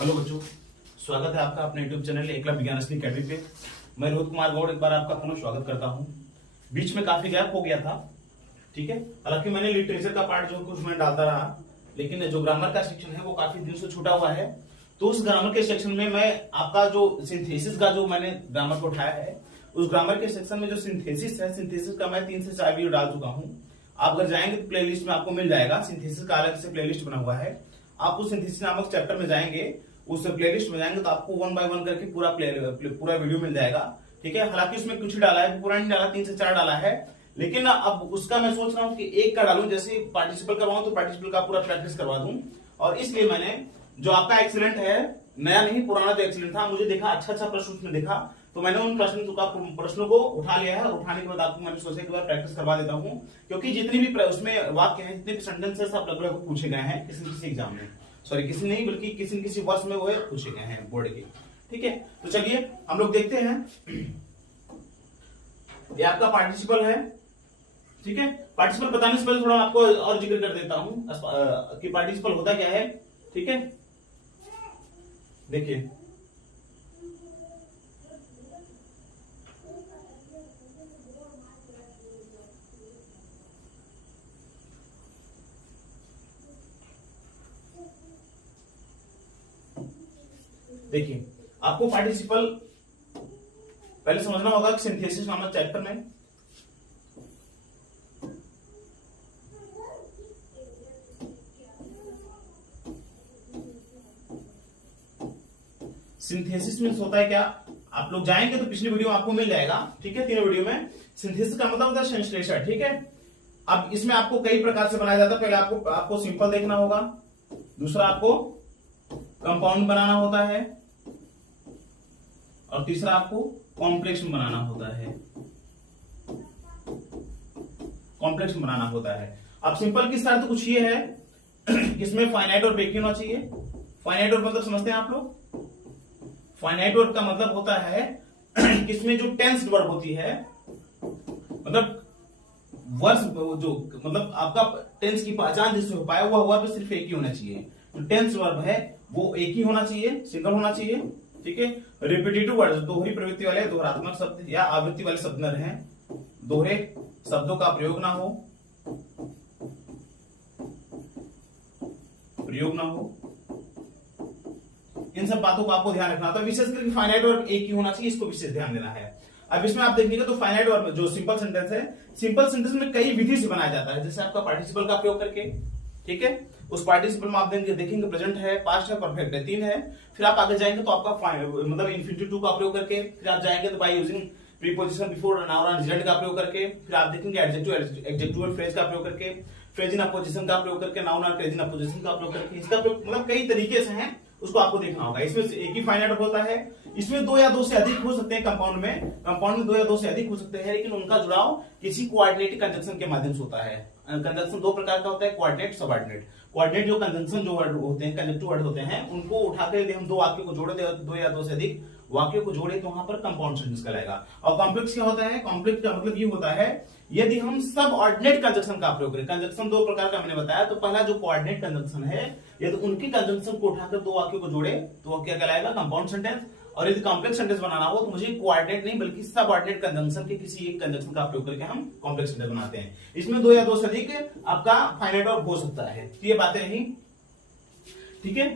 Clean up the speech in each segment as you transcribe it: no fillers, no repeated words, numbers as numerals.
Hello बच्चों, स्वागत है आपका अपने यूट्यूब चैनल एकलव्य विज्ञान असली अकेडमी पे। मैं रोहित कुमार गौड़ एक बार आपका पुनः स्वागत करता हूं। बीच में काफी गैप हो गया था, ठीक है। हालांकि मैंने लिटरेचर का पार्ट जो कुछ मैं डालता रहा, लेकिन जो ग्रामर का सेक्शन है वो काफी दिन से छूटा हुआ है। तो उस ग्रामर के सेक्शन में मैं आपका जो सिंथेसिस का जो मैंने ग्रामर को उठाया है, उस ग्रामर के सेक्शन में जो सिंथेसिस है, सिंथेसिस का मैं 3 से 4 वीडियो डाल चुका हूँ। आप अगर जाएंगे तो प्लेलिस्ट में आपको मिल जाएगा। सिंथेसिस का अलग से प्लेलिस्ट बना हुआ है। आप उस सिंथेसिस नामक चैप्टर में जाएंगे, उस प्लेलिस्ट में जाएंगे तो आपको 1 बाय 1 करके पूरा वीडियो मिल जाएगा, ठीक है। हालांकि उसमें कुछ ही डाला है, पूरा नहीं डाला, 3 से 4 डाला है। लेकिन अब उसका मैं सोच रहा हूँ कि एक का डालूं, जैसे पार्टिसिपल करवाऊं तो पार्टिसिपल का पूरा प्रैक्टिस करवा दूं। और इसलिए मैंने जो आपका एक्सीलेंट है, नया नहीं पुराना जो एक्सीलेंट था, मुझे देखा अच्छा प्रश्न उसमें देखा, तो मैंने उन प्रश्नों को उठा लिया है। और उठाने के बाद आपको मैंने सोचा एक बार प्रैक्टिस करवा देता हूँ, क्योंकि जितनी भी उसमें वाक्य हैं, जितने भी सेंटेंस है, सब लगभग पूछे गए हैं किसी एग्जाम में। सॉरी, किसी नहीं बल्कि किसी वर्ष में वो पूछे गए हैं बोर्ड के, ठीक है। तो चलिए हम लोग देखते हैं। ये आपका पार्टिसिपल है, ठीक है। पार्टिसिपल बताने से पहले थोड़ा आपको और जिक्र कर देता हूं कि पार्टिसिपल होता क्या है, ठीक है। देखिए, आपको पार्टिसिपल पहले समझना होगा कि सिंथेसिस नामक चैप्टर में सिंथेसिस में होता है क्या। आप लोग जाएंगे तो पिछली वीडियो आपको मिल जाएगा, ठीक है। तीनों वीडियो में सिंथेसिस का मतलब होता है संश्लेषण, ठीक है। अब इसमें आपको कई प्रकार से बनाया जाता है। पहले आपको सिंपल देखना होगा, दूसरा आपको कंपाउंड बनाना होता है, और तीसरा आपको कॉम्प्लेक्स बनाना होता है। कॉम्प्लेक्स बनाना होता है। अब सिंपल की शर्त कुछ ये है कि इसमें फाइनाइट और बेकी होना चाहिए। फाइनाइट वर्ड मतलब समझते हैं आप लोग। फाइनाइट वर्ड का मतलब होता है कि इसमें जो टेंस्ड वर्ब होती है, मतलब वर्ष जो मतलब आपका टेंस की पहचान जिससे हो पाए, वह वर्ब सिर्फ एक ही होना चाहिए। जो टेंस वर्ब है वो एक ही होना चाहिए, सिंगल होना चाहिए, ठीक है। रिपीटेटिव वर्ड, दोहरी प्रवृत्ति वाले, दोहरात्मक शब्द या आवृत्ति वाले शब्द न रहें, दोहरे शब्दों का प्रयोग ना हो, इन सब बातों को आपको ध्यान रखना होता है। विशेष करके फाइनाइट वर्ब एक ही होना चाहिए, इसको विशेष ध्यान देना है। अब इसमें आप देखिएगा तो फाइनाइट वर्ब जो सिंपल सेंटेंस है, सिंपल सेंटेंस में कई विधि से बनाया जाता है। जैसे आपका पार्टिसिपल का प्रयोग करके, ठीक है। उस पार्टिसिपल में आप देखेंगे प्रेजेंट है, पास्ट है, परफेक्ट है, 3 है। फिर आप आगे जाएंगे तो आपका मतलब इन्फिनिटिव 2 का प्रयोग करके, फिर आप जाएंगे तो by using preposition before noun and result का प्रयोग करके, फिर आप देखेंगे एडजेक्टिव और फ्रेज का प्रयोग करके, फ्रेज इन अपोजिशन का प्रयोग करके, नाउन और फ्रेज इन अपोजिशन का प्रयोग करके। इसका प्रयोग मतलब कई तरीके से है, उसको आपको देखना होगा। इसमें एक ही फाइनाइट होता है, इसमें 2 या 2 से अधिक हो सकते हैं। कंपाउंड में 2 या 2 से अधिक हो सकते हैं, लेकिन उनका जुड़ाव किसी कोऑर्डिनेट कंजंक्शन के माध्यम से होता है। कंजंक्शन 2 प्रकार का होता है, कोऑर्डिनेट, सबऑर्डिनेट। कोऑर्डिनेट जो कंजंक्शन जो वर्ड होते हैं, कंजंक्टिव वर्ड होते हैं, उनको उठाकर यदि हम 2 वाक्यों को जोड़े, 2 या 2 से अधिक वाक्यों को जोड़े, तो वहां पर कंपाउंड सेंटेंस कहलाएगा। और कॉम्प्लेक्स क्या होता है? कॉम्प्लेक्स का मतलब ये होता है यदि हम सब ऑर्डिनेट कंजंक्शन का प्रयोग करें। कंजंक्शन 2 प्रकार का मैंने बताया, तो पहला जो कोऑर्डिनेट कंजंक्शन है, यदि उनके कंजंक्शन को उठाकर 2 वाक्यों को जोड़े तो वह क्या कहलाएगा? Compound sentence. और यदि कॉम्प्लेक्स सेंटेंस बनाना हो तो मुझे कोऑर्डिनेट नहीं बल्कि सब ऑर्डिनेट कंजंक्शन के किसी एक कंजंक्शन का प्रयोग करके हम कॉम्प्लेक्स सेंटेंस बनाते हैं। इसमें 2 या 2 से अधिक आपका फाइनाइट वर्ब हो सकता है। तो ये बातें रही, ठीक है।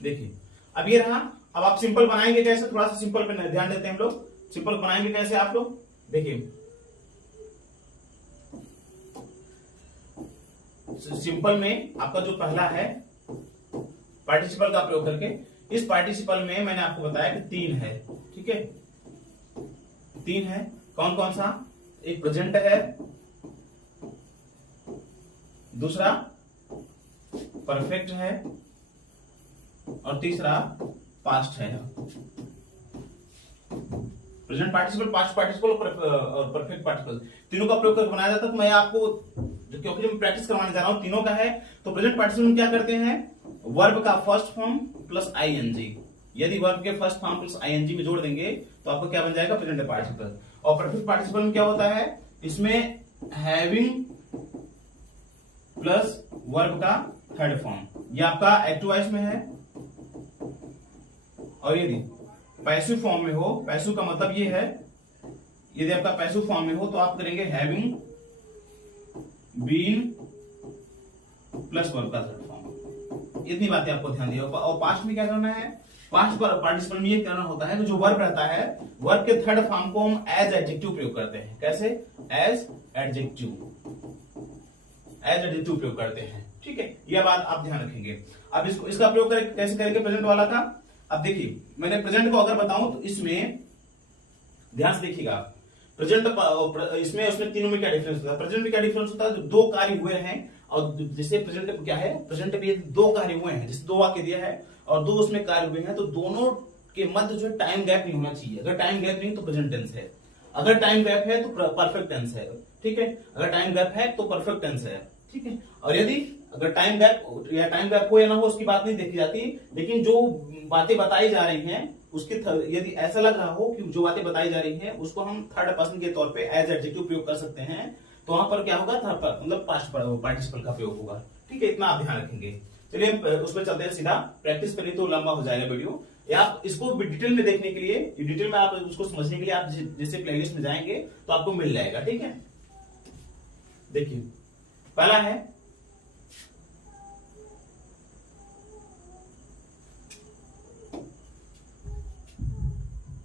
देखिए, अब ये रहा। अब आप सिंपल बनाएंगे कैसे? थोड़ा सा सिंपल पे ध्यान देते हैं हम लोग। सिंपल बनाएंगे कैसे आप लोग? देखिए, सिंपल में आपका जो पहला है पार्टिसिपल का प्रयोग करके, इस पार्टिसिपल में मैंने आपको बताया कि 3 है, ठीक है। 3 है, कौन कौन सा? एक प्रेजेंट है, दूसरा परफेक्ट है, और तीसरा पास्ट है। प्रेजेंट पार्टिसिपल, पास्ट पार्टिसिपल और परफेक्ट पार्टिसिपल, तीनों का प्रयोग करके बनाया जाता है। तो मैं आपको क्योंकि मैं प्रैक्टिस करवाने जा रहा हूं, तीनों का है, तो प्रेजेंट पार्टिसिपल में क्या करते हैं? वर्ब का फर्स्ट फॉर्म प्लस आईएनजी। यदि वर्ब के फर्स्ट फॉर्म प्लस आईएनजी में जोड़ देंगे तो आपको क्या बन जाएगा? Present participle. और परफेक्ट पार्टिसिपल में क्या होता है इसमें हैविंग प्लस वर्ब का थर्ड फॉर्म, ये आपका एक्टिव वॉइस में है। और यदि पैसिव फॉर्म में हो, पैसिव का मतलब ये है, यदि आपका पैसिव फॉर्म में हो तो आप करेंगे हैविंग बीन प्लस वर्ब का थर्ड फॉर्म। इतनी बातें आपको ध्यान दिया। और पास्ट में क्या करना है, पास्ट पार्टिसिपल में ये करना होता है कि जो वर्ब रहता है, वर्ब के थर्ड फॉर्म को हम एज एडजेक्टिव प्रयोग करते हैं। कैसे? एज एडजेक्टिव प्रयोग करते हैं। ठीक है, यह बात आप ध्यान रखेंगे। अब इसका प्रयोग कैसे करेंगे प्रेजेंट वाला का? अब देखिए, मैंने प्रेजेंट को अगर बताऊं तो इसमें ध्यान से देखिएगा, प्रेजेंट इसमें उसमें तीनों में क्या डिफरेंस होता है? प्रेजेंट में क्या डिफरेंस होता है? जो दो कार्य हुए हैं, और जैसे प्रेजेंट क्या है, प्रेजेंट में दो कार्य हुए हैं, जैसे दो वाक्य दिया है और दो उसमें कार्य हुए हैं, तो दोनों के मध्य जो टाइम गैप नहीं होना चाहिए। अगर टाइम गैप नहीं तो प्रेजेंट टेंस है, अगर टाइम गैप है तो परफेक्ट टेंस है। ठीक है, अगर टाइम गैप है तो परफेक्ट टेंस है। ठीक है, और यदि अगर टाइम गैप हो या ना हो उसकी बात नहीं देखी जाती, लेकिन जो बातें बताई जा रही हैं उसके यदि ऐसा लग रहा हो कि जो बातें बताई जा रही हैं उसको हम थर्ड पर्सन के तौर पे एज एडजेक्टिव प्रयोग कर सकते हैं, तो वहां पर क्या होगा, थर्ड मतलब पास्ट पार्टिसिपल का प्रयोग होगा। ठीक है, इतना आप ध्यान रखेंगे। चलिए उसमें चलते हैं सीधा, प्रैक्टिस करिए तो लंबा हो जाएगा वीडियो। या आप इसको डिटेल में देखने के लिए, डिटेल में आप उसको समझने के लिए आप जैसे प्लेलिस्ट में जाएंगे तो आपको मिल जाएगा। ठीक है, देखिए पहला है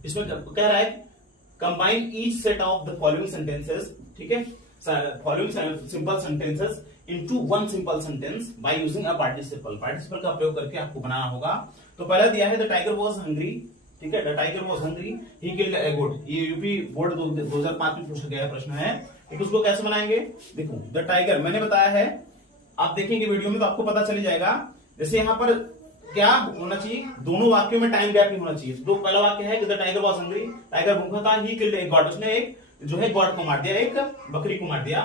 इसमें कह रहा है combine each set of the following sentences. ठीक है, following simple sentences into one simple sentence by using a participle. Participle का प्रयोग करके आपको बनाना होगा। तो पहला दिया है द टाइगर वाज हंग्री। ठीक है, the tiger was hungry, he killed a goat. ये यूपी बोर्ड 2005 में पूछा गया प्रश्न है। तो उसको कैसे बनाएंगे? देखो, द टाइगर मैंने बताया है, आप देखेंगे वीडियो में तो आपको पता चल जाएगा। जैसे यहाँ पर क्या होना चाहिए, दोनों वाक्यों में टाइम गैप नहीं होना चाहिए। तो पहला वाक्य है कि the tiger was hungry, tiger भूखा था, ही किल्ड ए गॉट, उसने एक जो है गॉड को मार दिया, एक बकरी को मार दिया।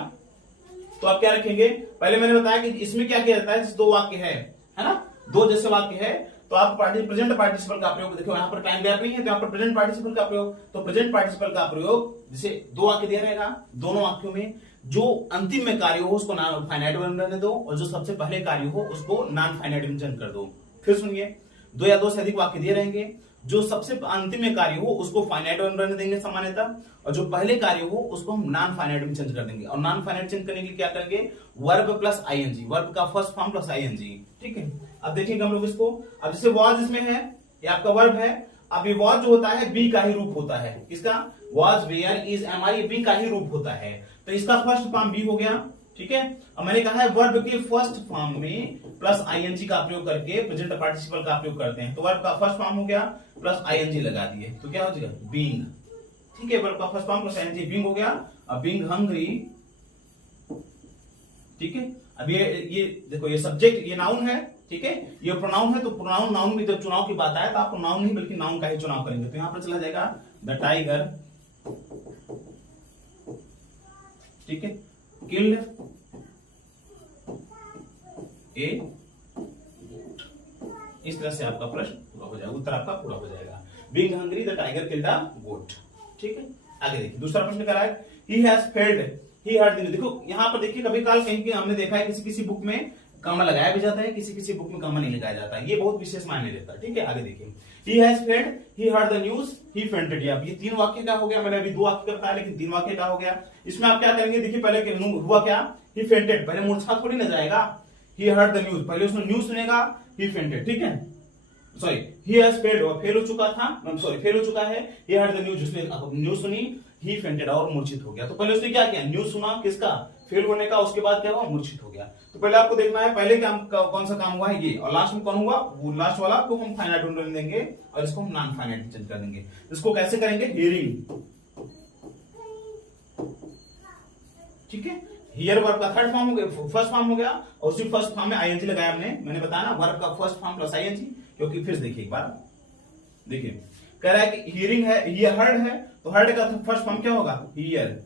तो आप क्या रखेंगे? पहले मैंने बताया कि इसमें क्या किया जाता है, जैसे दो वाक्य है ना, दो जैसे वाक्य है तो आप प्रेजेंट पार्टिसिपल का प्रयोग, देखो यहाँ पर टाइम गैप नहीं है तो यहाँ पर प्रेजेंट पार्टिसिपल का प्रयोग। तो प्रेजेंट पार्टिसिपल का प्रयोग, जैसे दो वाक्य दिया रहेगा, दोनों वाक्यों में जो अंतिम में कार्य हो उसको नॉन फाइनाइट में रहने दो, और जो सबसे पहले कार्य हो उसको नॉन फाइनाइट में चेंज कर दो। फिर सुनिए, दो या दो से अधिक वाक्य दिए रहेंगे, जो सबसे अंतिम में कार्य हो उसको फाइनाइट में रहने देंगे सामान्यतः, और जो पहले कार्य हो उसको हम नॉन फाइनाइट में चेंज कर देंगे। और नॉन फाइनाइट चेंज करने के लिए क्या करेंगे? वर्ब प्लस आईएनजी, वर्ब का फर्स्ट फॉर्म प्लस आईएनजी। ठीक है, अब देखेंगे हम लोग इसको। अब जैसे वॉज इसमें है, ये आपका वर्ब है। अब ये वॉज जो होता है बी का ही रूप होता है। किसका? Was, where, is, am I, be का ही रूप होता है। तो इसका फर्स्ट फॉर्म बी हो गया। ठीक है, अब मैंने कहा है वर्ब के फर्स्ट फॉर्म में प्लस आईएनजी का प्रयोग करके प्रेजेंट पार्टिसिपल का प्रयोग करते हैं। तो वर्ब का फर्स्ट फॉर्म हो गया, प्लस आईएनजी लगा दिए तो क्या हो जाएगा? बीइंग। ठीक है, वर्ब का first form plus ING being हो गया। अब बीइंग हंग्री। ठीक है, अब ये देखो, ये सब्जेक्ट, ये नाउन है। ठीक है, ये प्रोनाउन है, तो प्रोनाउन नाउन में जब चुनाव की बात आए तो आप प्रोनाउन नहीं बल्कि नाउन का ही चुनाव करेंगे। तो यहां पर चला जाएगा द टाइगर, ठीक है, किल्ड ए, इस तरह से आपका प्रश्न पूरा हो जाएगा, उत्तर आपका पूरा हो जाएगा। Being hungry the tiger killed a goat. ठीक है, आगे देखिए दूसरा प्रश्न क्या है, he has failed, he heard. देखो यहाँ पर देखिए, कभी काल कहीं हमने देखा है किसी किसी बुक में कामा लगाया भी जाता है, किसी किसी बुक में कामा नहीं लगाया जाता है, ये बहुत विशेष मायने देता है। ठीक है, आगे देखिए, he has fled, he heard the news, he fainted। ये तीन वाक्य का हो गया, मैंने अभी दो वाक्य का बताया लेकिन तीन वाक्य का हो गया। इसमें आप क्या करेंगे? देखिए पहले हुआ क्या, he fainted, पहले मूर्छा थोड़ी ना जाएगा। he heard the news, पहले उसने न्यूज सुनेगा, he fainted। ठीक है, सॉरी, he has failed, और फेल हो चुका था, सॉरी फेल हो चुका है। he heard the news, उसने न्यूज सुनी, he fainted, और मूर्छित हो गया। तो पहले उसने क्या किया? न्यूज सुना, किसका? फेल होने का, उसके बाद क्या हुआ? मूर्छित हो गया। तो पहले आपको देखना है पहले काम कौन सा काम हुआ है ये, और लास्ट में कौन हुआ? वो लास्ट वाला को हम फाइनाइट में देंगे और इसको हम नॉन फाइनाइट में चेंज कर देंगे। इसको कैसे करेंगे? हियरिंग। ठीक है, हियर वर्ब का थर्ड फॉर्म हो गया, फर्स्ट फॉर्म हो गया, और उसी फर्स्ट फॉर्म में आईएनजी लगाया हमने, मैंने बताया ना, वर्ब का फर्स्ट फॉर्म प्लस आईएनजी। क्योंकि फिर देखिए एक बार, देखिए कह रहा है कि हियरिंग है, ये हर्ड है, तो हर्ड का फर्स्ट फॉर्म क्या होगा? हियर।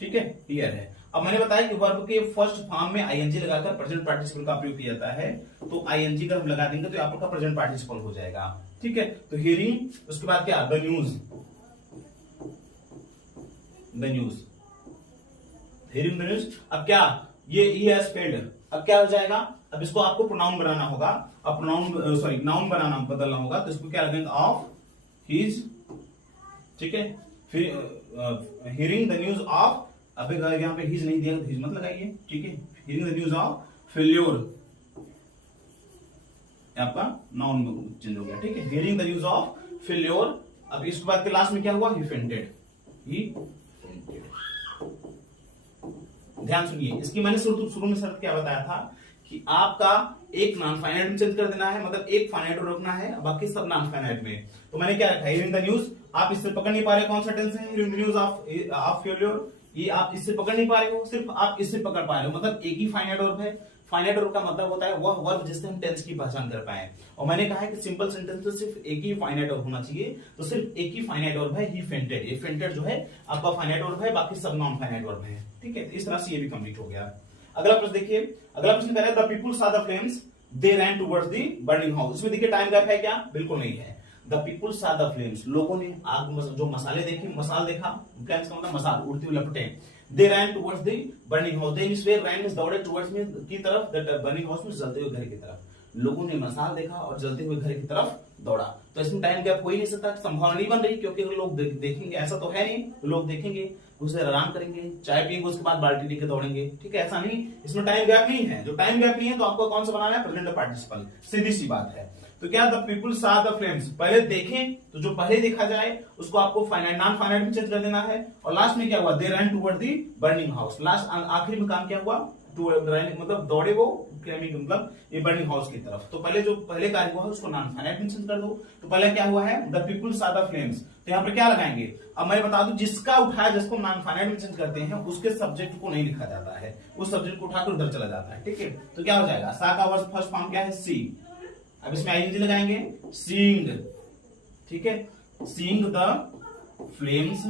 ठीक है, हियर है। अब मैंने बताया कि वर्ब के फर्स्ट फॉर्म में आईएनजी लगाकर प्रेजेंट पार्टिसिपल का प्रयोग किया जाता है, तो आईएनजी का हम लगा देंगे तो आपका प्रेजेंट पार्टिसिपल हो जाएगा। ठीक है, तो हियरिंग, उसके बाद क्या? The news, the news. Hearing the news. अब क्या ये ही हैज फेल्ड, अब क्या हो जाएगा, अब इसको आपको प्रोनाउन बनाना होगा, अब प्रोनाउन सॉरी नाउन बनाना बदलना होगा, तो इसको क्या लगेगा ऑफ हिज, ठीक है। फिर हियरिंग द न्यूज ऑफ, अब यहाँ पे हिज नहीं दिया तो हिज मत लगाइए, ठीक है। Hearing the news of failure, आपका नाउन चेंज हो गया, ठीक है। Hearing the news of failure. अब इसके बाद के लास्ट में क्या हुआ, ही फेंटेड, ही फेंटेड। ध्यान सुनिए, इसकी मैंने शुरू में शर्त क्या बताया था कि आपका एक नॉन फाइनाइट में चेंज कर देना है, मतलब एक फाइनाइट रखना है, बाकी सब नॉन फाइनाइट में। तो मैंने क्या रखा, हियरिंग द न्यूज, आप इससे पकड़ नहीं पा रहे कौन सा टेंस है, hearing the news of failure, ये आप इससे पकड़ नहीं पा रहे हो, सिर्फ आप इससे पकड़ पा रहे हो, मतलब एक ही फाइनाइट वर्ब है। फाइनाइट वर्ब का मतलब होता है वह वर्ब जिससे हम टेंस की पहचान कर पाए, और मैंने कहा है कि सिंपल सेंटेंस में सिर्फ एक ही फाइनाइट वर्ब होना चाहिए, तो सिर्फ एक ही फाइनाइट वर्ब है, ही फेंटेड। ये फेंटेड जो है आपका फाइनाइट वर्ब है, बाकी सब नॉन फाइनाइट वर्ब है, ठीक है। इस तरह से ये भी कंप्लीट हो गया। अगला प्रश्न देखिए, अगला प्रश्न कह रहा है the people saw the flames they ran towards the burning house. इसमें देखिए टाइम गैप है क्या, बिल्कुल नहीं है। The people saw the flames, लोगों ने आग जो मसाले देखे, मसाल देखा, फ्लेम्स का मतलब मसाल, उड़ती हुई लपटें। They ran towards the burning house. They means where ran means दौड़े, towards means की तरफ, that burning house means जलते हुए घर की तरफ। लोगों ने मसाल देखा और जलते हुए घर की तरफ दौड़ा। तो इसमें टाइम गैप हो ही नहीं सकता, संभावना नहीं बन रही, क्योंकि लोग देखेंगे, ऐसा तो है नहीं, लोग देखेंगे, उसे आराम करेंगे, चाय पियेंगे, उसके बाद बाल्टी लेके दौड़ेंगे, ठीक है, ऐसा नहीं, इसमें टाइम गैप नहीं है। जो टाइम गैप नहीं है तो आपको कौन सा बनाना है, प्रेजेंट पार्टिसिपल, सीधी सी बात है। तो क्या the people saw the flames, पहले देखें तो जो पहले देखा जाए उसको आपको फाइनाइट नॉन फाइनाइट में चेंज कर देना है, और लास्ट में क्या हुआ, they run toward the burning house, last आखिरी में काम क्या हुआ, मतलब दौड़े वो मतलब ये बर्निंग हाउस की तरफ। तो पहले जो पहले कार्य हुआ है उसको नॉन फाइनाइट में चेंज कर दो। तो पहले क्या हुआ है, the people saw the flames, तो यहाँ पर क्या लगाएंगे, अब मैं बता दूं, जिसका उठाया जिसको नॉन फाइनाइट में चेंज करते हैं उसके सब्जेक्ट को नहीं लिखा जाता है, उस सब्जेक्ट को उठाकर उधर चला जाता है, ठीक है। तो क्या हो जाएगा, सा का फर्स्ट फॉर्म क्या है, सी, अब इसमें आईएनजी लगाएंगे, सीइंग, ठीक है, seeing the flames,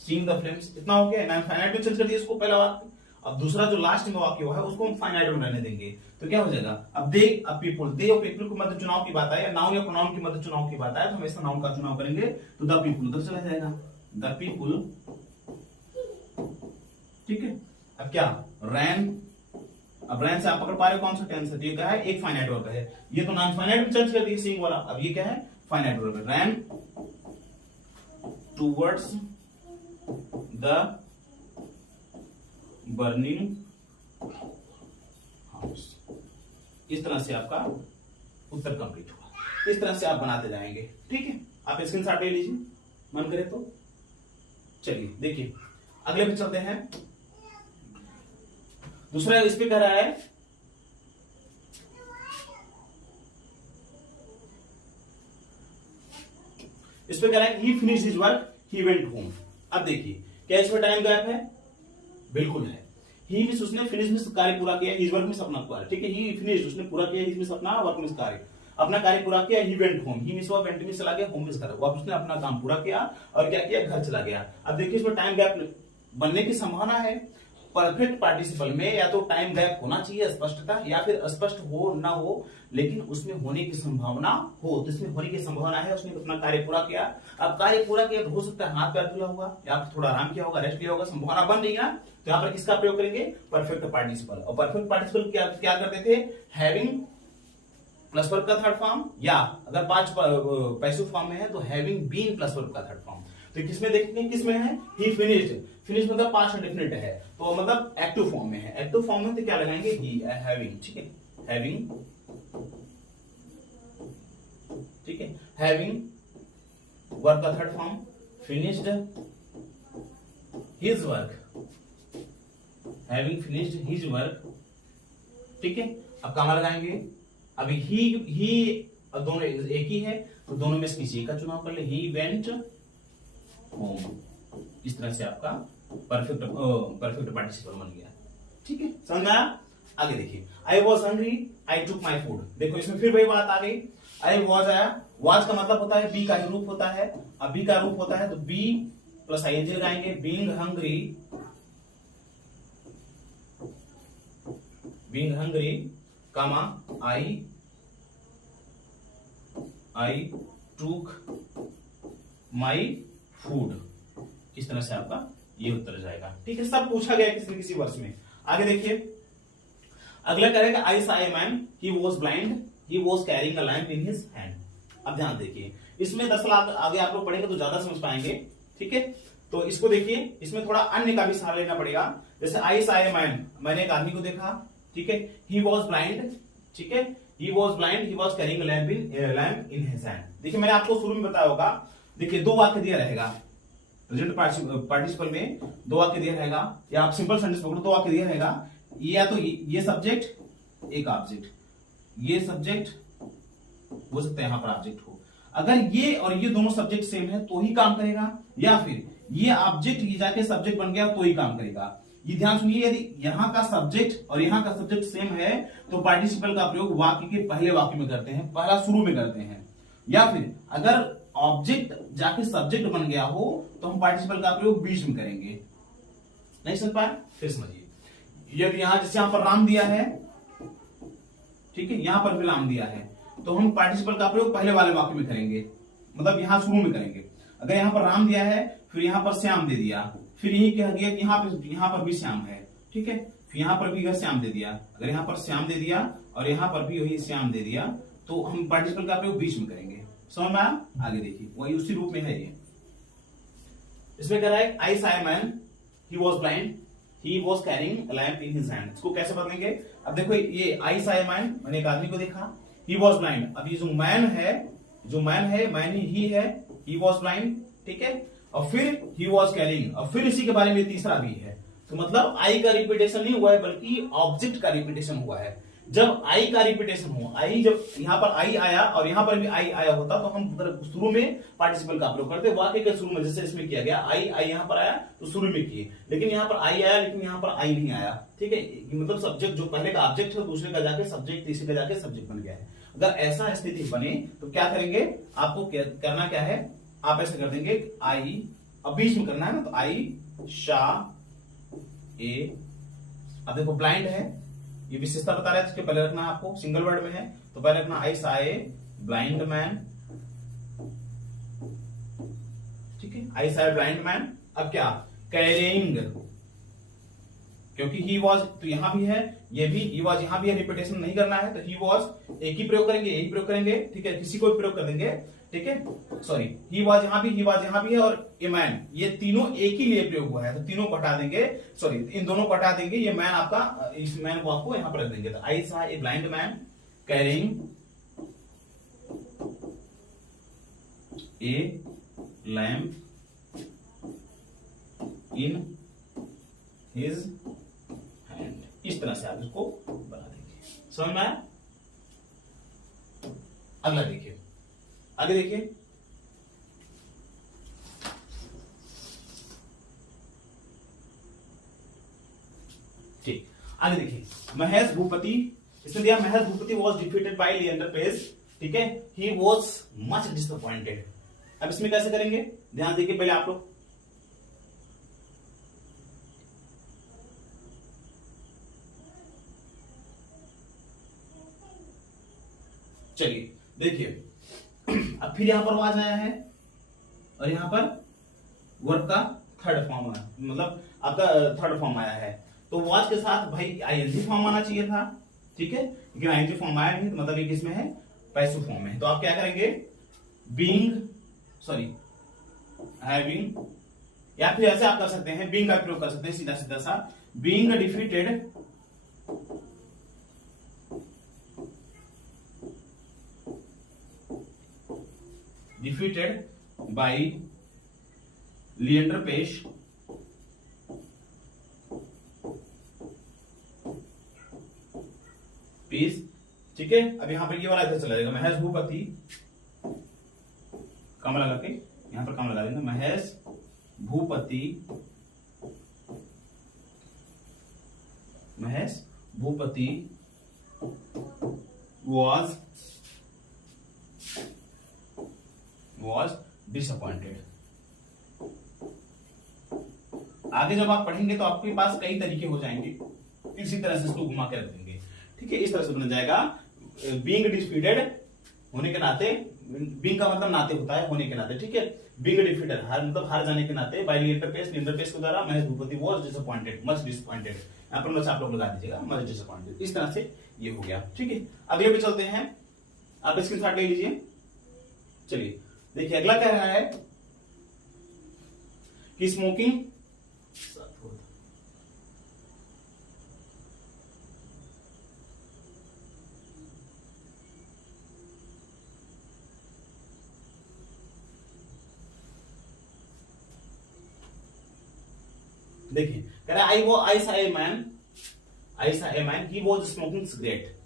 seeing the flames, इतना हो गया, नॉन फाइनाइट में चेंज कर दिया इसको पहला वाक्य। अब दूसरा जो लास्ट में वाक्य हुआ है उसको हम फाइनाइट में रहने देंगे, तो क्या हो जाएगा, अब दे, अब पीपल, दे और पीपल को मध्य चुनाव की बात है, या नाउन या प्रोनाउन की मध्य चुनाव की बात है, तो हमेशा नाउन का चुनाव करेंगे, तो द पीपल उधर चला जाएगा, द पीपल, ठीक है। अब क्या, रैन, अब रैन से आप पकड़ पा रहे हो कौन सा टेंस है, क्या है, एक फाइनाइट वर्ब है, ये तो नॉन फाइनाइट में चेंज कर दिया सीइंग वाला, अब ये क्या है, फाइनाइट वर्ब है, रैन टुवर्ड्स द बर्निंग हाउस। इस तरह से आपका उत्तर कंप्लीट हुआ, इस तरह से आप बनाते जाएंगे, ठीक है। आप स्क्रीनशॉट ले लीजिए मन करे तो। चलिए देखिए अगले पे चलते हैं। दूसरा इस पे कह रहा है, इस पे कह रहा है he finish his work he went home. अब देखिए क्या इसमें टाइम गैप है, बिल्कुल है। ही मींस उसने फिनिश में कार्य पूरा किया, हिज वर्क में अपना कार्य, ठीक है, ही फिनिश उसने पूरा किया, हिज मींस अपना, वर्क में कार्य, अपना कार्य पूरा किया, ही वेंट होम, ही मींस वो वेंट में चला गया, होम मींस घर, वो उसने अपना काम पूरा किया और क्या किया, घर चला गया। अब देखिए इसमें टाइम गैप बनने की संभावना है, परफेक्ट पार्टिसिपल में या तो टाइम गैप होना चाहिए स्पष्टता, या फिर अस्पष्ट हो ना हो, लेकिन उसमें होने की संभावना हो, तो इसमें होने की संभावना है, उसने अपना कार्य पूरा किया। अब कार्य पूरा किया तो हो सकता है हाथ पैर धुला होगा, या फिर थोड़ा आराम किया होगा, रेस्ट लिया होगा, संभावना बन रही है ना, तो यहाँ पर किसका प्रयोग करेंगे, परफेक्ट पार्टिसिपल। और परफेक्ट पार्टिसिपल क्या करते थे, हैविंग प्लस वर्ब का थर्ड फॉर्म, या अगर पांच पैसिव फॉर्म में है तो हैविंग बीन प्लस वर्ब का थर्ड फॉर्म। तो किसमें देखेंगे, किसमें है, ही फिनिश्ड, फिनिश मतलब पास्ट इंडेफिनिट है, तो मतलब एक्टिव फॉर्म में है, एक्टिव फॉर्म में तो क्या लगाएंगे, ही, हैविंग, ठीक है, हैविंग, ठीक है, हैविंग वर्ब का third form, finished his work, having finished his work, ठीक है। अब कहां लगाएंगे, अभी ही दोनों एक ही है, तो दोनों में से किसी का चुनाव कर ले, ही वेंट होम। इस तरह से आपका परफेक्ट पार्टिसिपल बन गया, ठीक है, समझ में आया। आगे देखिए, I was hungry I took my food. देखो इसमें फिर वही बात आ गई, आई वॉज आया, वॉज का मतलब होता है बी का ही रूप होता है, अब बी का रूप होता है तो बी प्लस आईएनजी लगाएंगे, बीइंग हंग्री कामा आई टूक माई फूड। इस तरह से आपका ये उत्तर जाएगा। ठीक है, सब पूछा गया किसी न किसी वर्ष में। आगे देखिए, अगला करेगा आई सा a man, he was blind, he was carrying a lamp in his hand. अब ध्यान देखिए, इसमें 10 लाख आगे आप लोग पढ़ेंगे तो ज्यादा समझ पाएंगे। ठीक है, तो इसको देखिए, इसमें थोड़ा अन्य का भी सहारा लेना पड़ेगा। जैसे आई सा ए मैन, मैंने एक आदमी को देखा। ठीक है, ही वाज ब्लाइंड। ठीक है, he was blind, he was carrying a lamp in his hand. देखिए, मैंने आपको शुरू में बताया होगा। देखिए, 2 वाक्य दिया रहेगा प्रेजेंट पार्टिसिपल में, 2 वाक्य दिया रहेगा, या आप सिंपल सेंटेंस पकड़ो, 2 वाक्य दिया रहेगा। या तो ये सब्जेक्ट, एक ऑब्जेक्ट, ये सब्जेक्ट हो सकता है यहां पर ऑब्जेक्ट हो। अगर ये और ये दोनों सब्जेक्ट सेम है तो ही काम करेगा, या फिर ये ऑब्जेक्ट ये जाके सब्जेक्ट बन गया तो ही काम करेगा। ये ध्यान सुनिए, यदि यहाँ का सब्जेक्ट और यहाँ का सब्जेक्ट सेम है तो पार्टिसिपल का प्रयोग वाक्य के पहले वाक्य में करते हैं, पहला शुरू में करते हैं। या फिर अगर ऑब्जेक्ट जाके सब्जेक्ट बन गया हो तो हम पार्टिसिपल का प्रयोग बीच में करेंगे। नहीं समझ पाए? फिर समझिए, यदि यहां जैसे यहां पर राम दिया है, ठीक है, यहां पर भी राम दिया है, तो हम पार्टिसिपल का प्रयोग पहले वाले वाक्य में करेंगे, मतलब यहां शुरू में करेंगे। अगर यहां पर राम दिया है, फिर यहां पर श्याम दे दिया, फिर यही कह दिया कि यहां पर भी श्याम है। ठीक है, फिर यहां पर भी अगर श्याम दे दिया, अगर यहां पर श्याम दे दिया और यहां पर भी वही श्याम दे दिया, तो हम पार्टिसिपल का प्रयोग बीच में करेंगे। समझ में आया? आगे देखिए, वही उसी रूप में है ये। इसमें कह रहा है आई सा a man, he was blind, he was carrying a lamp in his hand. इसको कैसे बदलेंगे? अब देखो, ये आई सा ए मैन, मैंने एक आदमी को देखा, ही वाज ब्लाइंड। अब ये जो मैन है, मैन ही है, ही वाज ब्लाइंड। ठीक है, और फिर ही वाज कैरिंग, और फिर इसी के बारे में तीसरा भी है। तो मतलब आई का रिपीटेशन नहीं हुआ है, बल्कि ऑब्जेक्ट का रिपीटेशन हुआ है। जब आई का रिपीटेशन हो, आई जब यहां पर आई आया और यहां पर भी आई आया होता तो हम शुरू में पार्टिसिपल का प्रयोग करते। वाक्य के शुरू में जैसे इसमें किया गया, आई यहां पर आया तो शुरू में किए, लेकिन यहां पर आई आया, लेकिन यहां पर आई नहीं आया। ठीक है, मतलब सब्जेक्ट जो पहले का ऑब्जेक्ट है दूसरे का जाके सब्जेक्ट, तीसरे का जाके सब्जेक्ट बन गया है। अगर ऐसा स्थिति बने तो क्या करेंगे? आपको करना क्या है, आप ऐसे कर देंगे आई, अब बीच में करना है ना, तो आई शा ए। अब देखो, ब्लाइंड है, ये विशेषता बता रहा है, इसके पहले रखना है आपको, सिंगल वर्ड में है तो पहले रखना आई सा ए ब्लाइंड मैन। ठीक है, आई सा ए ब्लाइंड मैन। अब क्या? कैरिंग, क्योंकि ही वॉज तो यहां भी है, ये भी ही वॉज यहां भी है, रिपीटेशन नहीं करना है तो ही वॉज एक ही प्रयोग करेंगे, यही प्रयोग करेंगे। ठीक है, किसी को भी प्रयोग कर देंगे। ठीक है, सॉरी, ही वॉज यहां भी है, और ये मैन, ये तीनों एक ही लिए प्रयोग हुआ है तो तीनों को हटा देंगे, सॉरी इन दोनों को हटा देंगे, ये मैन आपका, इस मैन को आपको यहां पर रख देंगे। तो आई सा a blind man carrying a lamp in his hand. इस तरह से आप इसको बना देंगे। समझ में आया? अगला देखिए, आगे देखिए, ठीक, आगे देखिए, महेश भूपति, इसमें दिया Mahesh Bhupathi was defeated by Leander Paes. ठीक है, ही वॉज मच डिसअपॉइंटेड। अब इसमें कैसे करेंगे? ध्यान देखिए पहले आप लोग, चलिए देखिए, अब फिर यहां पर वाज आया है और यहां पर वर्ब का थर्ड फॉर्म है, मतलब आपका थर्ड फॉर्म आया है, तो वाज के साथ भाई आईएनजी फॉर्म आना चाहिए था। ठीक है, लेकिन आईएनजी फॉर्म आया नहीं, तो मतलब ये किसमें है? पैसिव फॉर्म में। तो आप क्या करेंगे? बीइंग, सॉरी हैविंग, या फिर ऐसे आप कर सकते हैं, बीइंग का प्रयोग कर सकते हैं सीधा सीधा सा, बीइंग डिफीटेड by लिएंडर पेश पीस। ठीक है, अब यहां पर ये वाला इधर चला जाएगा, महेश भूपति, कम लगा के यहां पर कम लगा देंगे, महेश भूपति was disappointed। आगे जब आप पढ़ेंगे तो आपके पास कई तरीके हो जाएंगे, इसी तरह से इसको घुमा के रख देंगे। ठीक है, इस तरह से बन जाएगा, बीइंग डिफीटेड होने के नाते, बीइंग का मतलब नाते होता है, होने के नाते, ठीक है। बीइंग डिफीटेड, हार मतलब हार जाने के नाते, बाय लिएंडर पेस के द्वारा Mahesh Bhupathi was disappointed, much disappointed. यहाँ पर मच आप लोग लगा दीजिएगा, मच डिसअपॉइंटेड। इस तरह से ये हो गया, ठीक है। अगले पे चलते हैं, आप स्क्रीनशॉट ले लीजिए। चलिए देखिए अगला कह रहा है कि स्मोकिंग, देखिए कह रहा है आई सा a man he was smoking cigarette.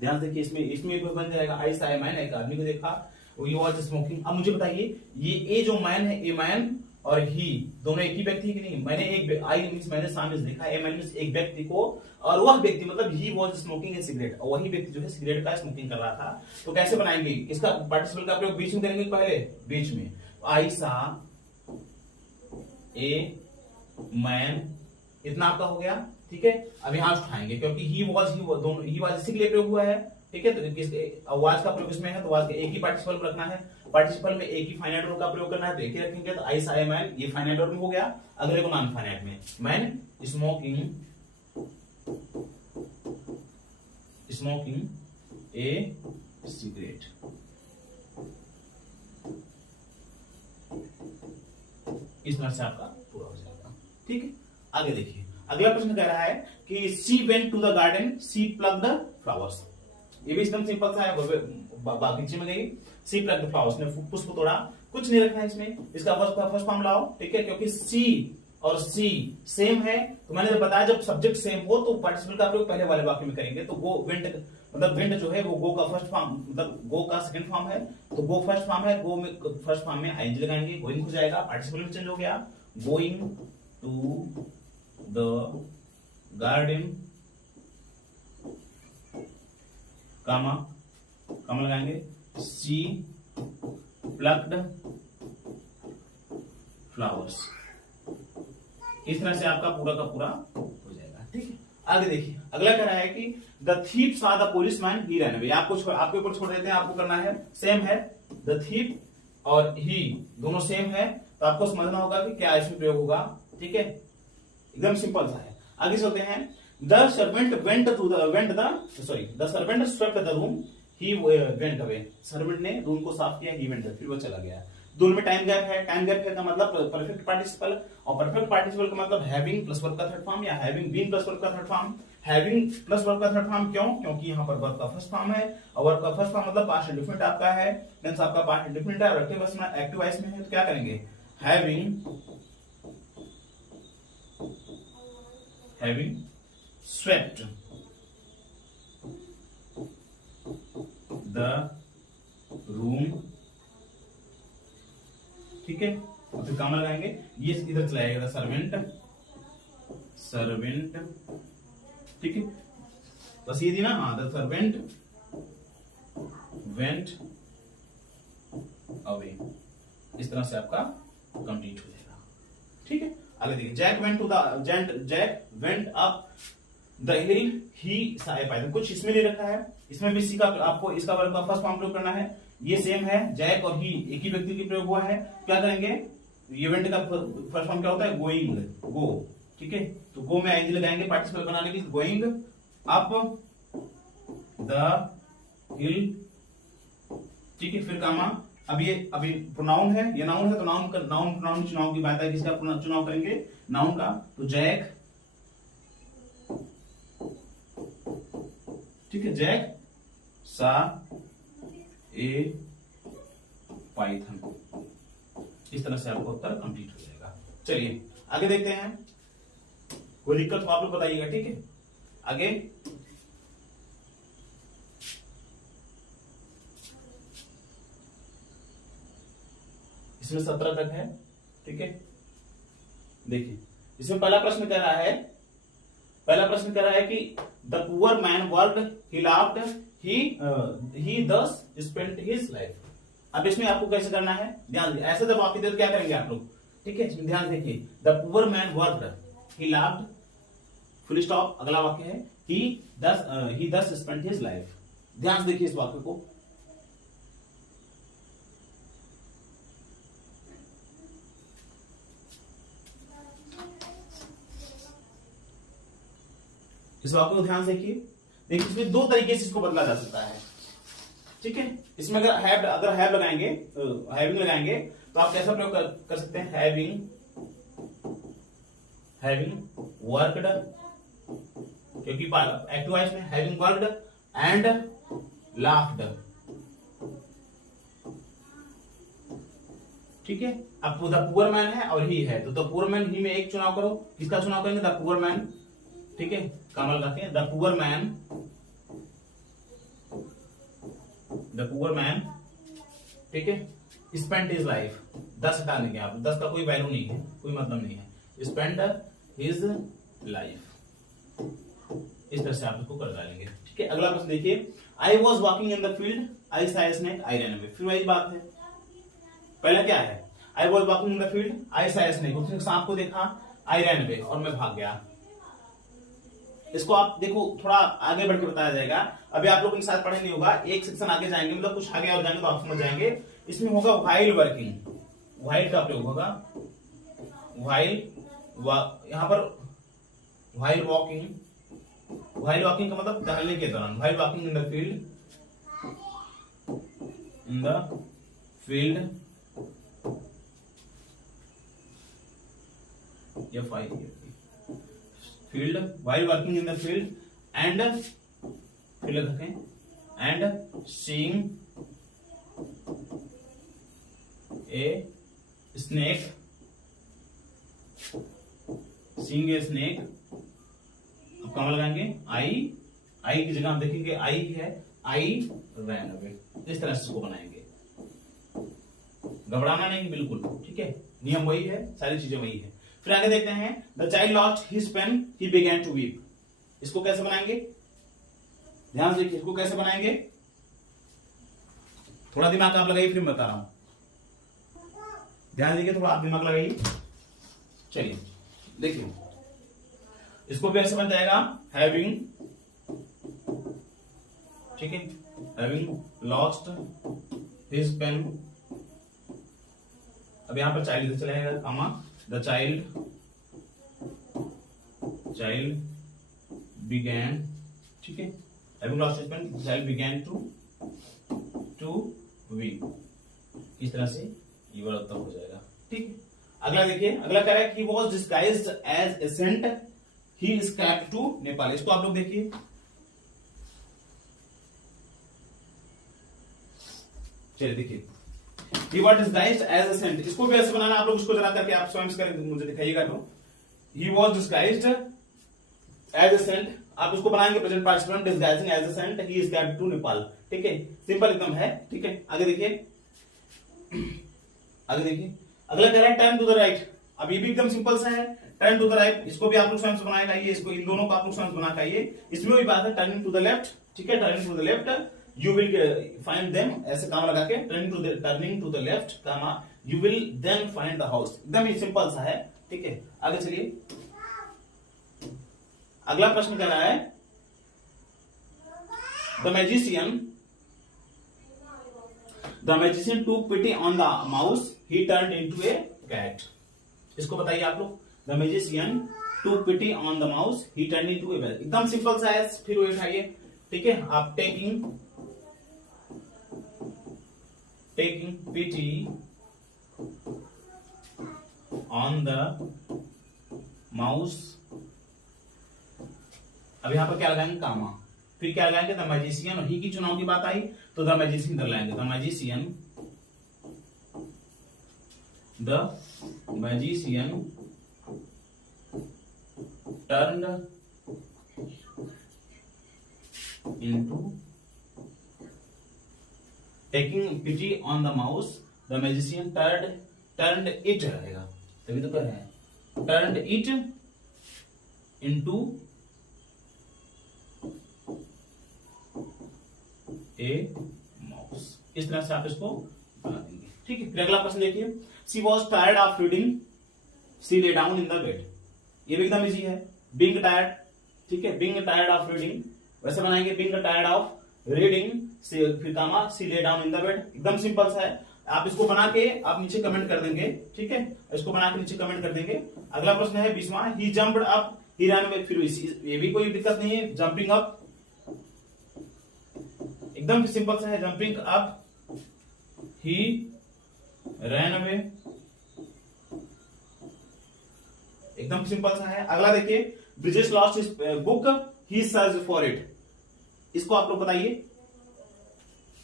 ध्यान देखिए, इसमें भी बन जाएगा आई सा ए मैन, एक आदमी को देखा ही वाज स्मोकिंग। अब मुझे बताइए ये ए जो मैन है, ए मैन और ही दोनों एक ही व्यक्ति है कि नहीं? मैंने एक आई मींस मैंने सामने देखा, ए मैन मींस एक व्यक्ति को, और वह व्यक्ति मतलब he was smoking A cigarette, और वही व्यक्ति जो है सिगरेट का स्मोकिंग कर रहा था। तो कैसे बनाएंगे इसका पार्टिसिपल का प्रयोग? बीच में करेंगे, पहले बीच में आई सा ए मैन, इतना आपका हो गया, ठीक है। अब यहां उठाएंगे क्योंकि ही वाज इसी के लिए प्रयोग हुआ है, ठीक है। तो वाज का प्रयोग इसमें है तो वाज का एक ही पार्टिसिपल रखना है, पार्टिसिपल में एक ही फाइनाइट वर्ब का प्रयोग करना है तो एक ही रखेंगे। तो आई सा ए मैन, ये फाइनाइट वर्ब हो गया। अगले को नॉन फाइनाइट में, मैन स्मोकिंग ए सिगरेट। इस तरह से आपका पूरा हो जाएगा, ठीक है। आगे देखिए अगला प्रश्न कह रहा है कि she went to the garden, she plug the flowers. ये भी एकदम सिंपल सा है, बगीचे में गई, सी प्लग द फ्लावर्स, ने पुष्प तोड़ा। कुछ नहीं रखना है इसमें, इसका फर्स्ट फॉर्म लाओ, ठीक है। क्योंकि सी और सी सेम है, तो मैंने बताया जब सब्जेक्ट सेम हो तो पार्टिसिपल का प्रयोग पहले वाले वाक्य में करेंगे। तो गो वेंट मतलब वेंट जो है वो गो का फर्स्ट फॉर्म, मतलब गो का सेकंड फॉर्म है, तो गो फर्स्ट फॉर्म है, गो में फर्स्ट फॉर्म में आईएनजी लगाएंगे, गोइंग हो जाएगा, पार्टिसिपल में चेंज हो गया, गोइंग टू द गार्डन, कामा लगाएंगे, सी प्लक्ड फ्लावर्स। इस तरह से आपका पूरा का पूरा हो जाएगा, ठीक है। आगे देखिए अगला कह रहा है कि द थीप सा the policeman he run away. आपके ऊपर छोड़ देते हैं, आपको करना है, सेम है, द थीप और ही दोनों सेम है, तो आपको समझना होगा कि क्या इसमें प्रयोग होगा, ठीक है। एकदम सिंपल सा है। आगे चलते हैं, the servant swept the room, he went away. Servant ने रूम को साफ किया, ही वेंट, फिर वो चला गया। दोनों में टाइम गैप है, टाइम गैप है का मतलब परफेक्ट पार्टिसिपल, और परफेक्ट पार्टिसिपल का मतलब हैविंग प्लस वर्ब का थर्ड फॉर्म, या हैविंग बीन प्लस वर्ब का third form. Having plus verb का थर्ड फॉर्म क्यों? क्योंकि यहाँ पर वर्ब का फर्स्ट फॉर्म है, और वर्ब का फर्स्ट फॉर्म मतलब पास्ट इंडेफिनिट आपका है, मींस आपका पास्ट इंडेफिनिट है और एक्टिव वॉइस में है, तो क्या करेंगे, हैविंग स्वेप्ट द रूम, ठीक है। और फिर काम लगाएंगे, ये इधर चला जाएगा, सर्वेंट, ठीक है। बस ये दी ना, हाँ, द सर्वेंट वेंट अवे। इस तरह से आपका कंप्लीट हो जाएगा, ठीक है। आगे देखिए, Jack went up the hill, he saw a python. कुछ इसमें नहीं रखा है, इसमें भी सी का आपको इसका वर्ब का फर्स्ट फॉर्म प्रयोग करना है। ये सेम है, जैक और ही एक ही व्यक्ति की प्रयोग हुआ है। क्या करेंगे, इवेंट का फर्स्ट फॉर्म क्या होता है, गोइंग, गो, ठीक है। तो गो में आईएनजी लगाएंगे पार्टिसिपल बनाने के लिए, गोइंग अप द हिल, ठीक है। फिर कामा, अभी प्रोनाउन है, ये नाउन है, तो नाउन चुनाव की बात है, किसका चुनाव करेंगे, नाउन का। तो जैक, ठीक है, जैक सा ए पाइथन। इस तरह से आपका उत्तर कंप्लीट हो जाएगा। चलिए आगे देखते हैं, कोई दिक्कत हो आप लोग बताइएगा, ठीक है। आगे इसमें 17 तक है, ठीक है। देखिए इसमें पहला प्रश्न कह रहा है कि the poor man worked, he laughed, he thus spent his life। अब इसमें आपको कैसे करना है, ध्यान दीजिए। ऐसे जब वाक्य दे तो क्या करेंगे आप लोग, ठीक है। इसमें ध्यान देखिए, the poor man worked, he laughed, full stop. अगला वाक्य है he thus spent his life। ध्यान से देखिए इस वाक्य को, इस वाक्य को ध्यान से देखिए। देखिए इसमें दो तरीके से इसको बदला जा सकता है, ठीक है। इसमें अगर हैव लगाएंगे, हैविंग लगाएंगे तो आप कैसा प्रयोग कर सकते हैं, हैविंग वर्कड, क्योंकि एक्टिव वॉइस में हैविंग वर्कड एंड लाफ्ड, ठीक है। अब द पुअर मैन है और ही है, तो द पुअर मैन ही में एक चुनाव करो, किसका चुनाव करेंगे, द पुअर मैन, ठीक है, कमल रखते हैं, द पुअर मैन, ठीक है, स्पेंट हिज लाइफ, 10 हटा देंगे आप, 10 का कोई वैल्यू नहीं है, कोई मतलब नहीं है, स्पेंट हिज लाइफ, इस तरह से आप इसको कर डालेंगे, ठीक है। अगला प्रश्न देखिए, I was walking in the field, I Sai snake, I ran away, फिर वही बात है, पहला क्या है, I was walking in the field, I Sai snake, उसने सांप को देखा, आई रैन अवे, और मैं भाग गया। इसको आप देखो थोड़ा आगे बढ़ के बताया जाएगा, अभी आप लोगों के साथ पढ़े नहीं होगा, एक सेक्शन आगे जाएंगे, मतलब कुछ आगे और जाएंगे तो आप समझ जाएंगे। इसमें होगा व्हाइल वर्किंग, व्हाइल का प्रयोग होगा, व्हाइल, यहां पर व्हाइल वॉकिंग, व्हाइल वॉकिंग का मतलब टहलने के दौरान, while walking in the field, field, while working in the field and field रखें, and seeing a snake, अब कहाँ लगाएंगे, आई की जगह हम देखेंगे आई है, आई ran away, इस तरह से इसको बनाएंगे, घबराना नहीं बिल्कुल, ठीक है, नियम वही है, सारी चीजें वही है। फिर आगे देखते हैं, the child lost his pen, he began to weep, इसको कैसे बनाएंगे, ध्यान से देखिए, इसको कैसे बनाएंगे, थोड़ा दिमाग आप लगाइए, फिर मैं बता रहा हूं, ध्यान देखिए, थोड़ा आप दिमाग लगाइए। चलिए देखिए, इसको भी ऐसे बन जाएगा, हैविंग, ठीक है, हैविंग लॉस्ट हिज पेन, अब यहां पर चाइल्ड चला जाएगा, कामा, the child began, ठीक है, having lost his pen, the child began to weep, इस तरह से ये वाला उत्तर हो जाएगा, ठीक है। अगला देखिए, अगला कह रहा है he was disguised as a saint, he escaped to Nepal, इसको आप लोग देखिए, चलिए देखिए, He was disguised as a saint, इसको भी ऐसे बनाना, आप लोग उसको जरा करके आप स्वयं से करके मुझे दिखाइएगा। तो He was disguised as a saint, आप उसको बनाएंगे present participle, disguising as a saint, he escaped to Nepal, ठीक है, सिंपल एकदम है, ठीक है। आगे देखिए, अगला कह रहा है turn to the right, अब ये भी एकदम सिंपल सा है, turn to the right, इसको भी आप लोग स्वयं से बनाएगा, ये इसको, इन दोनों को आप लोग स्वयं से बना पाइए। इसमें भी बात है turning to the left, ठीक है, turning to the left, you will find them, ऐसे काम लगा के, turning to the left, comma, you will then find the house, एकदम ही सिंपल सा है, ठीक है। आगे चलिए, अगला प्रश्न कह रहा है, the magician took pity on the mouse, he turned into a cat, इसको बताइए आप लोग, the magician took pity on the mouse, he turned into a cat, एकदम सिंपल सा है, फिर वो उठाइए, ठीक है, आप taking pity on the mouse, अब यहां पर क्या लगाएंगे, कामा, फिर क्या लगाएंगे, द मैजिशियन, और ही की चुनाव की बात आई तो द मैजिशियन इधर लाएंगे, the magician turned into, taking pity on the mouse, the magician turned it रहेगा, तभी तो कर रहे हैं, turned it into a mouse, इस तरह से आप इसको बना देंगे, ठीक है। फिर अगला प्रश्न देखिए, she was tired of reading, she lay down in the bed, ये भी एकदम इजी है, being tired, ठीक है, being tired of reading, वैसे बनाएंगे, being tired of रीडिंग, फिर comma, she lay down in the bed, एकदम सिंपल सा है, आप इसको बना के आप नीचे कमेंट कर देंगे, ठीक है, इसको बना के नीचे कमेंट कर देंगे। अगला प्रश्न है 20वां, ही जंप्ड अप ही रन अवे, फिर ये भी कोई दिक्कत नहीं है, जंपिंग अप, एकदम सिंपल सा है, जंपिंग अप, ही रैन अवे, एकदम सिंपल सा है। अगला देखिए, Brijesh lost his book, he search for it, इसको आप लोग बताइए।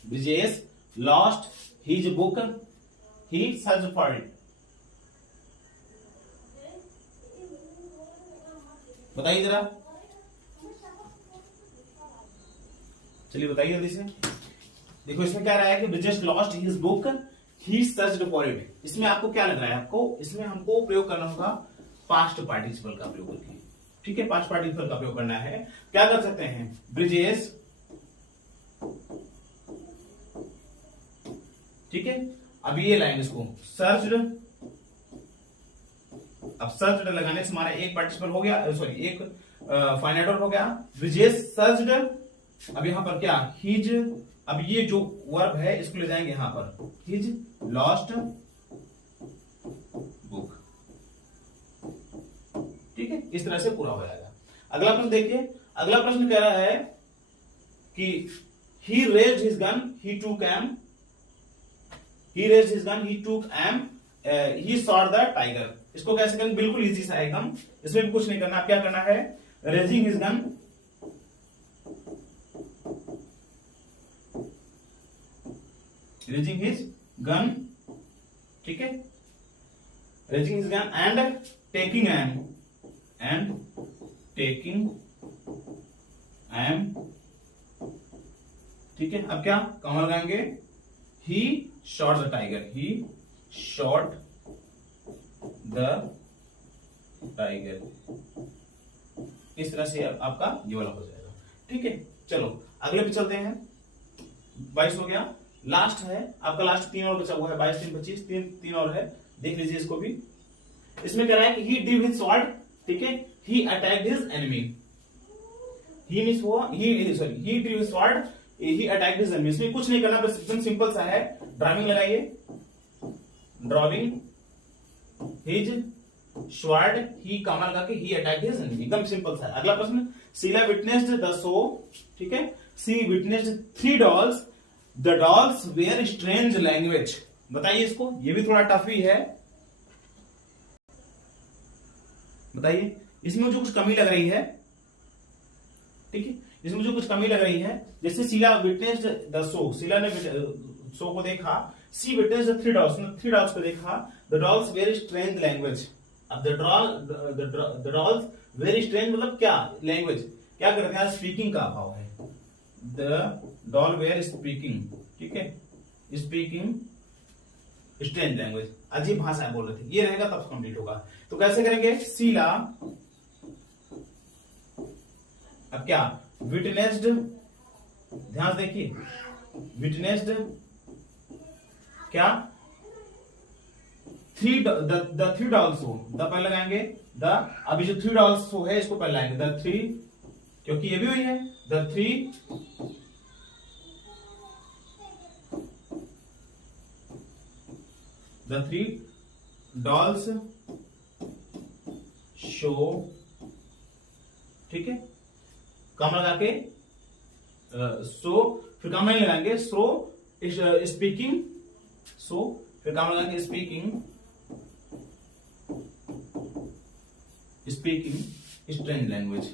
Brijesh lost his book, he search for it, बताइए जरा, चलिए बताइए जल्दी से। देखो इसमें क्या रहा है कि Brijesh lost his book, he searched for it, इसमें आपको क्या लग रहा है, आपको इसमें हमको प्रयोग करना होगा पास्ट पार्टिसिपल का प्रयोग करके, ठीक है, पास्ट पार्टिसिपल का प्रयोग करना है। क्या कर सकते हैं, ब्रिजेश, ठीक है, अभी ये लाइन इसको सर्च्ड, अब सर्च्ड लगाने से हमारा एक पार्टिसिपल हो गया, सॉरी एक फाइनाइट वर्ब हो गया। ब्रिजेश सर्च्ड, अब यहां पर क्या, हिज, अब ये जो वर्ब है इसको ले जाएंगे यहां पर, हिज लॉस्ट बुक, ठीक है, इस तरह से पूरा हो जाएगा। अगला प्रश्न देखिए, अगला प्रश्न कह रहा है कि he raised his gun, he took aim, he raised his gun, he took aim, he shot the tiger, इसको कैसे करेंगे, बिल्कुल इजी सा है एकदम, इसमें भी कुछ नहीं करना, क्या करना है, raising his gun, raising his gun, ठीक है, raising his gun and taking aim, and taking aim, ठीक है। अब क्या कॉमा लगाएंगे, he shot the tiger, he shot the tiger, इस तरह से आपका ये वाला हो जाएगा, ठीक है। चलो अगले पे चलते हैं, 22 हो गया, लास्ट है आपका, लास्ट 3 और बचा हुआ है, 22 3 25, तीन और है, देख लीजिए इसको भी। इसमें कह रहा है कि ही ड्रू हिज स्वॉर्ड, ठीक है, ही अटैक्ड हिज एनिमी, ही मींस वो ही ड्रू हिज स्वॉर्ड, ही अटैक्ड हिज एनिमी, इसमें कुछ नहीं करना, बस एकदम सिंपल सा है, ड्राइविंग लगाइए, ड्राइविंग हिज स्वॉर्ड, ही कॉमा लगा के ही अटैक्ड हिज एनिमी, एकदम सिंपल सा है। अगला प्रश्न, शीला विटनेस्ड द शो, ठीक है, she witnessed 3 dolls, the dolls were strange language, बताइए इसको, ये भी थोड़ा टफ ही है, बताइए इसमें जो कुछ कमी लग रही है, ठीक है, इसमें जो कुछ कमी लग रही है, जैसे Sheela witnessed the show, Sheela ने शो को देखा, सी विटनेस्ड 3 डॉल्स, 3 डॉल्स को देखा, the dolls were strange language, अब द डॉल्स वेरी स्ट्रेंज मतलब क्या, लैंग्वेज, क्या करते हैं, स्पीकिंग का अभाव है, द डॉल वेयर स्पीकिंग, ठीक है, स्पीकिंग स्ट्रेंज लैंग्वेज, अजीब भाषा बोल रहे थे, ये रहेगा तब कंप्लीट होगा। तो कैसे करेंगे, शीला, अब क्या, विटनेस्ड, ध्यान देखिए, विटनेस्ड क्या, द 3 डॉल्स हो, द पहले लगाएंगे द, अभी जो 3 डॉल्स हो है इसको पहले लाएंगे, द 3, क्योंकि ये भी हुई है, द 3 डॉल्स शो, ठीक है, कम लगा के सो, फिर काम नहीं लगाएंगे, सो स्पीकिंग, सो फिर काम लगा के स्पीकिंग स्ट्रेंज लैंग्वेज,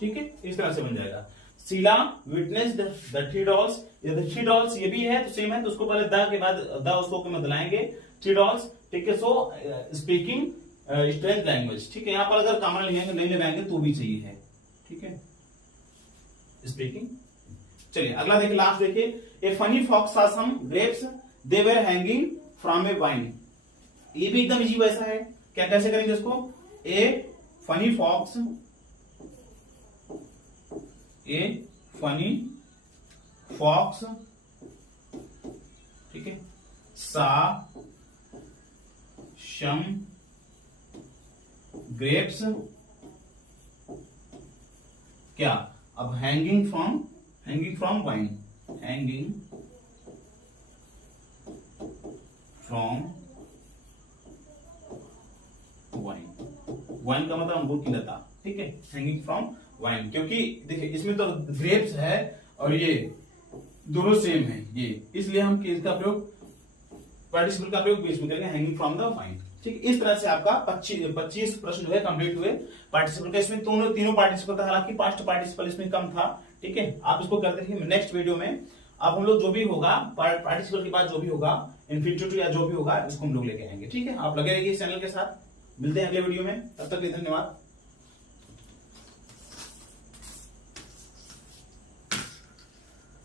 ठीक है, इस तरह से बन जाएगा। शीला विटनेस्ड द 3 डॉल्स, ये द 3 डॉल्स ये भी है तो सेम है, तो उसको पहले द के बाद द उसको मत लाएंगे, 3 डॉल्स, ठीक है, सो स्पीकिंग स्ट्रेंज लैंग्वेज, ठीक है, यहां पर अगर कॉमन नहीं लगाएंगे तो भी चाहिए है, ठीक है, स्पीकिंग। चलिए अगला देखिए, लास्ट देखिए, a funny fox saw some grapes, they were hanging from a vine, ये भी एकदम इजी वैसा है, क्या कैसे करेंगे इसको, a funny fox, a funny fox, ठीक है, सा शम ग्रेप्स, क्या, अब hanging from vine, hanging from vine. Vine का मतलब अंगूर की लता, ठीक है, हैंगिंग फ्रॉम वाइन, क्योंकि देखिए इसमें तो ग्रेप्स है और ये दोनों सेम है ये, इसलिए हम इसका प्रयोग पार्टिसिपल का प्रयोग बीच में करेंगे, हैंगिंग फ्रॉम द वाइन। ठीक, इस तरह से आपका 25 प्रश्न हुए, कंप्लीट हुए पार्टिसिपल का। इसमें तीनों पार्टिसिपल था, हालांकि पास्ट पार्टिसिपल इसमें कम था। ठीक है, आप इसको करते रहिए। नेक्स्ट वीडियो में आप हम लोग जो भी होगा पार्टिसिपल के बाद जो भी होगा इन्फिनिटिव या जो भी होगा इसको हम लोग लेके आएंगे। ठीक है, आप लगे रहिए इस चैनल के साथ। मिलते हैं अगले वीडियो में, तब तक के लिए धन्यवाद।